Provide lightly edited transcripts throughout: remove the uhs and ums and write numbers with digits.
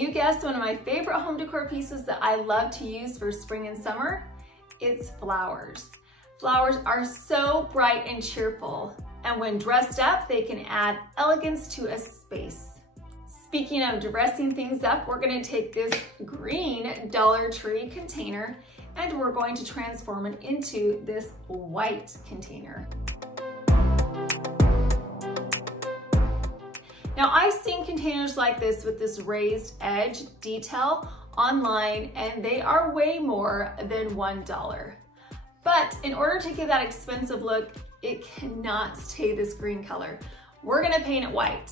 you guessed one of my favorite home decor pieces that I love to use for spring and summer? It's flowers. Flowers are so bright and cheerful, and when dressed up, they can add elegance to a space. Speaking of dressing things up, we're gonna take this green Dollar Tree container and we're going to transform it into this white container. Now, I've seen containers like this with this raised edge detail online, and they are way more than $1. But in order to get that expensive look, it cannot stay this green color. We're gonna paint it white.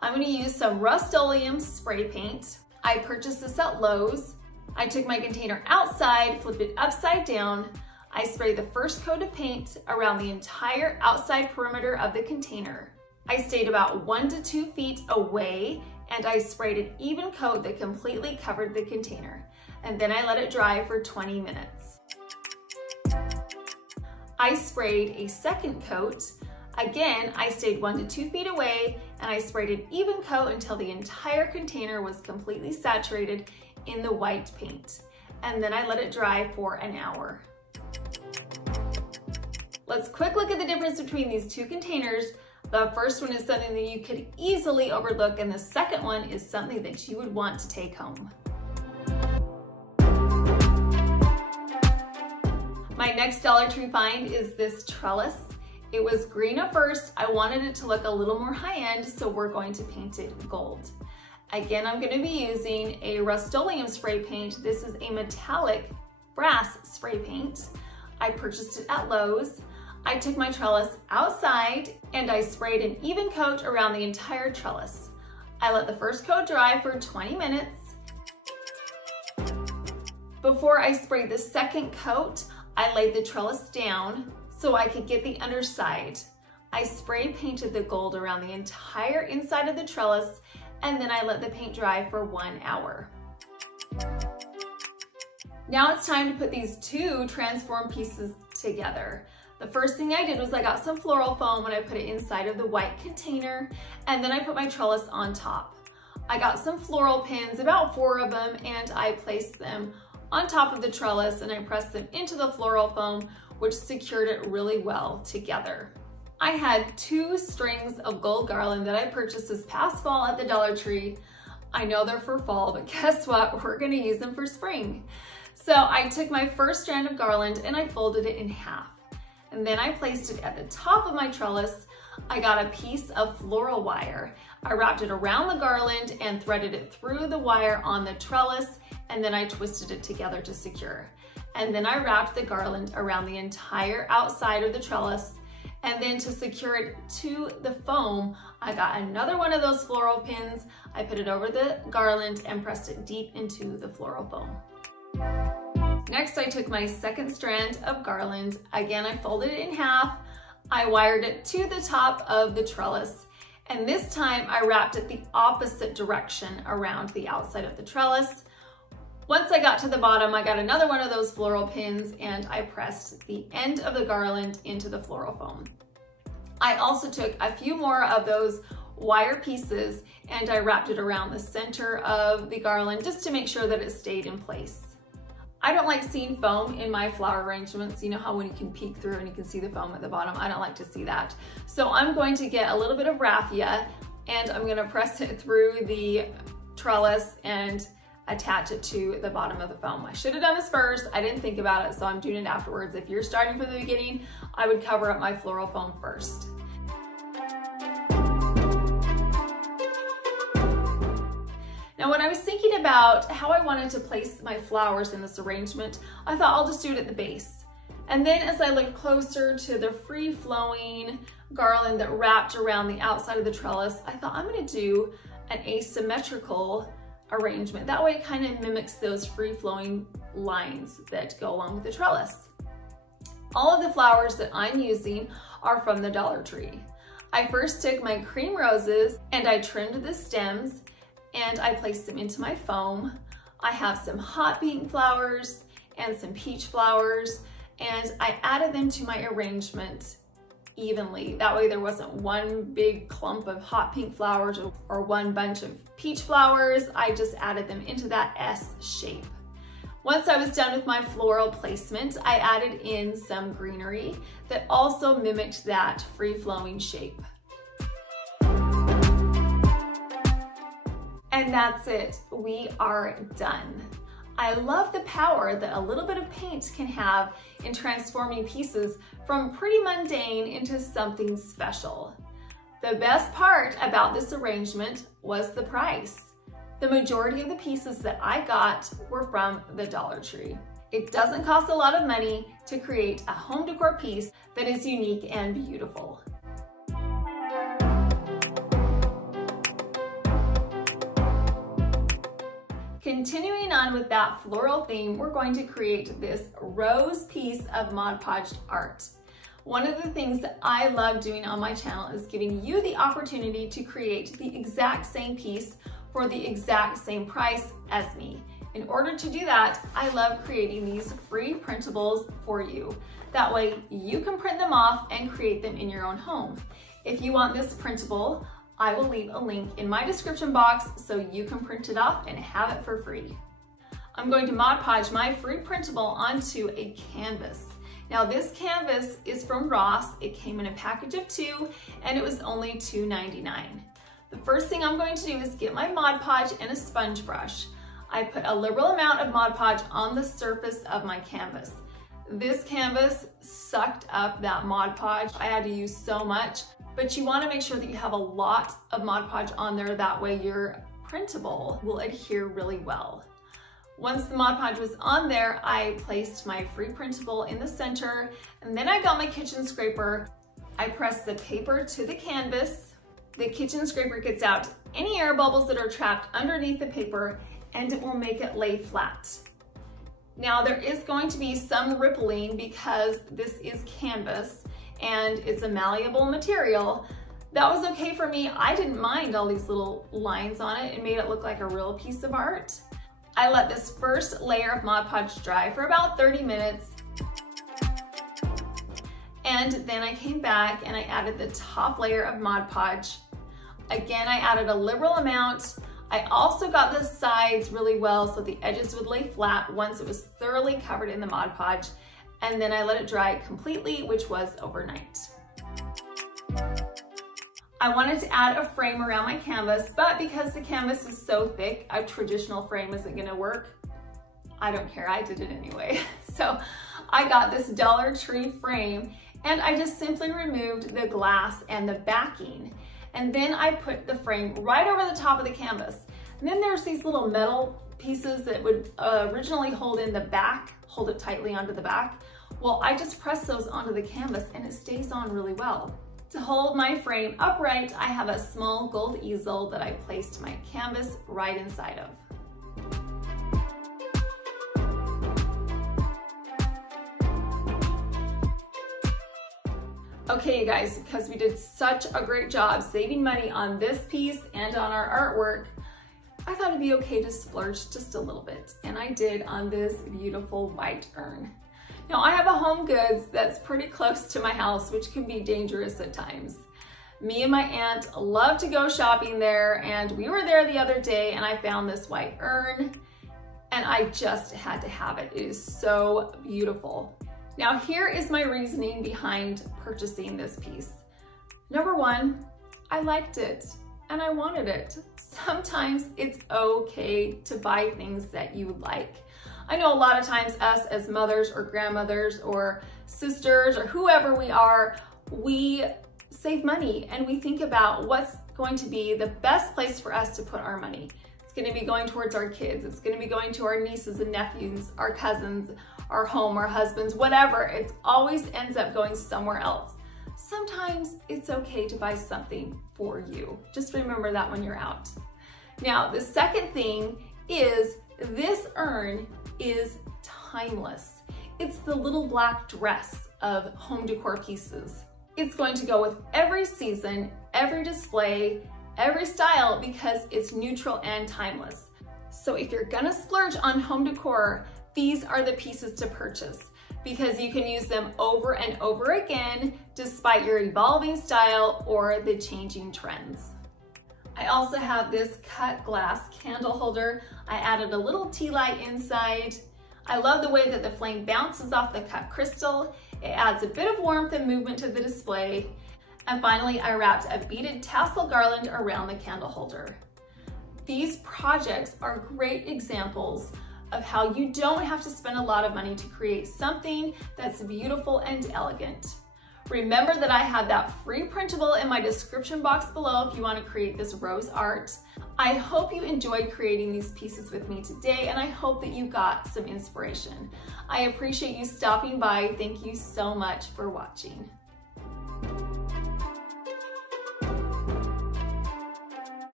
I'm gonna use some Rustoleum spray paint. I purchased this at Lowe's. I took my container outside, flipped it upside down. I sprayed the first coat of paint around the entire outside perimeter of the container. I stayed about 1 to 2 feet away, and I sprayed an even coat that completely covered the container. And then I let it dry for 20 minutes. I sprayed a second coat. Again, I stayed 1 to 2 feet away, and I sprayed an even coat until the entire container was completely saturated in the white paint. And then I let it dry for an hour. Let's quick look at the difference between these two containers. The first one is something that you could easily overlook, and the second one is something that you would want to take home. My next Dollar Tree find is this trellis. It was green at first. I wanted it to look a little more high-end, so we're going to paint it gold. Again, I'm gonna be using a Rustoleum spray paint. This is a metallic brass spray paint. I purchased it at Lowe's. I took my trellis outside and I sprayed an even coat around the entire trellis. I let the first coat dry for 20 minutes. Before I sprayed the second coat, I laid the trellis down so I could get the underside. I spray painted the gold around the entire inside of the trellis, and then I let the paint dry for 1 hour. Now it's time to put these two transform pieces together. The first thing I did was I got some floral foam and I put it inside of the white container, and then I put my trellis on top. I got some floral pins, about 4 of them, and I placed them on top of the trellis and I pressed them into the floral foam, which secured it really well together. I had 2 strings of gold garland that I purchased this past fall at the Dollar Tree. I know they're for fall, but guess what? We're gonna use them for spring. So I took my first strand of garland and I folded it in half. And then I placed it at the top of my trellis. I got a piece of floral wire. I wrapped it around the garland and threaded it through the wire on the trellis, and then I twisted it together to secure. And then I wrapped the garland around the entire outside of the trellis. And then to secure it to the foam, I got another one of those floral pins. I put it over the garland and pressed it deep into the floral foam. Next, I took my second strand of garland. Again, I folded it in half. I wired it to the top of the trellis. And this time I wrapped it the opposite direction around the outside of the trellis. Once I got to the bottom, I got another one of those floral pins and I pressed the end of the garland into the floral foam. I also took a few more of those wire pieces and I wrapped it around the center of the garland just to make sure that it stayed in place. I don't like seeing foam in my flower arrangements. You know how when you can peek through and you can see the foam at the bottom? I don't like to see that. So I'm going to get a little bit of raffia and I'm gonna press it through the trellis and attach it to the bottom of the foam. I should have done this first. I didn't think about it, so I'm doing it afterwards. If you're starting from the beginning, I would cover up my floral foam first. Now, when I was thinking about how I wanted to place my flowers in this arrangement, I thought I'll just do it at the base. And then as I looked closer to the free-flowing garland that wrapped around the outside of the trellis, I thought I'm gonna do an asymmetrical arrangement. That way it kind of mimics those free-flowing lines that go along with the trellis. All of the flowers that I'm using are from the Dollar Tree. I first took my cream roses and I trimmed the stems and I placed them into my foam. I have some hot pink flowers and some peach flowers, and I added them to my arrangement evenly. That way there wasn't one big clump of hot pink flowers or one bunch of peach flowers. I just added them into that S shape. Once I was done with my floral placement, I added in some greenery that also mimicked that free-flowing shape. And that's it, we are done. I love the power that a little bit of paint can have in transforming pieces from pretty mundane into something special. The best part about this arrangement was the price. The majority of the pieces that I got were from the Dollar Tree. It doesn't cost a lot of money to create a home decor piece that is unique and beautiful. Continuing on with that floral theme, we're going to create this rose piece of Mod Podge art. One of the things that I love doing on my channel is giving you the opportunity to create the exact same piece for the exact same price as me. In order to do that, I love creating these free printables for you. That way you can print them off and create them in your own home. If you want this printable, I will leave a link in my description box so you can print it off and have it for free. I'm going to Mod Podge my free printable onto a canvas. Now this canvas is from Ross. It came in a package of 2 and it was only $2.99. The first thing I'm going to do is get my Mod Podge and a sponge brush. I put a liberal amount of Mod Podge on the surface of my canvas. This canvas sucked up that Mod Podge. I had to use so much, but you want to make sure that you have a lot of Mod Podge on there. That way your printable will adhere really well. Once the Mod Podge was on there, I placed my free printable in the center, and then I got my kitchen scraper. I pressed the paper to the canvas. The kitchen scraper gets out any air bubbles that are trapped underneath the paper, and it will make it lay flat. Now there is going to be some rippling because this is canvas and it's a malleable material. That was okay for me. I didn't mind all these little lines on it. It made it look like a real piece of art. I let this first layer of Mod Podge dry for about 30 minutes. And then I came back and I added the top layer of Mod Podge. Again, I added a liberal amount. I also got the sides really well so the edges would lay flat once it was thoroughly covered in the Mod Podge. And then I let it dry completely, which was overnight. I wanted to add a frame around my canvas, but because the canvas is so thick, a traditional frame isn't gonna work. I don't care, I did it anyway. So I got this Dollar Tree frame and I just simply removed the glass and the backing. And then I put the frame right over the top of the canvas. And then there's these little metal pieces that would originally hold in the back, hold it tightly onto the back. Well, I just press those onto the canvas and it stays on really well. To hold my frame upright, I have a small gold easel that I placed my canvas right inside of. Okay, you guys, because we did such a great job saving money on this piece and on our artwork, I thought it'd be okay to splurge just a little bit, and I did on this beautiful white urn. Now, I have a Home Goods that's pretty close to my house, which can be dangerous at times. Me and my aunt love to go shopping there, and we were there the other day and I found this white urn and I just had to have it. It is so beautiful. Now, here is my reasoning behind purchasing this piece. Number one, I liked it and I wanted it. Sometimes it's okay to buy things that you like. I know a lot of times us as mothers or grandmothers or sisters or whoever we are, we save money and we think about what's going to be the best place for us to put our money. It's going to be going towards our kids. It's going to be going to our nieces and nephews, our cousins, our home, our husbands, whatever. It always ends up going somewhere else. Sometimes it's okay to buy something for you. Just remember that when you're out. Now, the second thing is this urn is timeless. It's the little black dress of home decor pieces. It's going to go with every season, every display, every style because it's neutral and timeless. So if you're gonna splurge on home decor, these are the pieces to purchase because you can use them over and over again despite your evolving style or the changing trends. I also have this cut glass candle holder. I added a little tea light inside. I love the way that the flame bounces off the cut crystal. It adds a bit of warmth and movement to the display. And finally, I wrapped a beaded tassel garland around the candle holder. These projects are great examples of how you don't have to spend a lot of money to create something that's beautiful and elegant. Remember that I have that free printable in my description box below if you want to create this rose art. I hope you enjoyed creating these pieces with me today, and I hope that you got some inspiration. I appreciate you stopping by. Thank you so much for watching.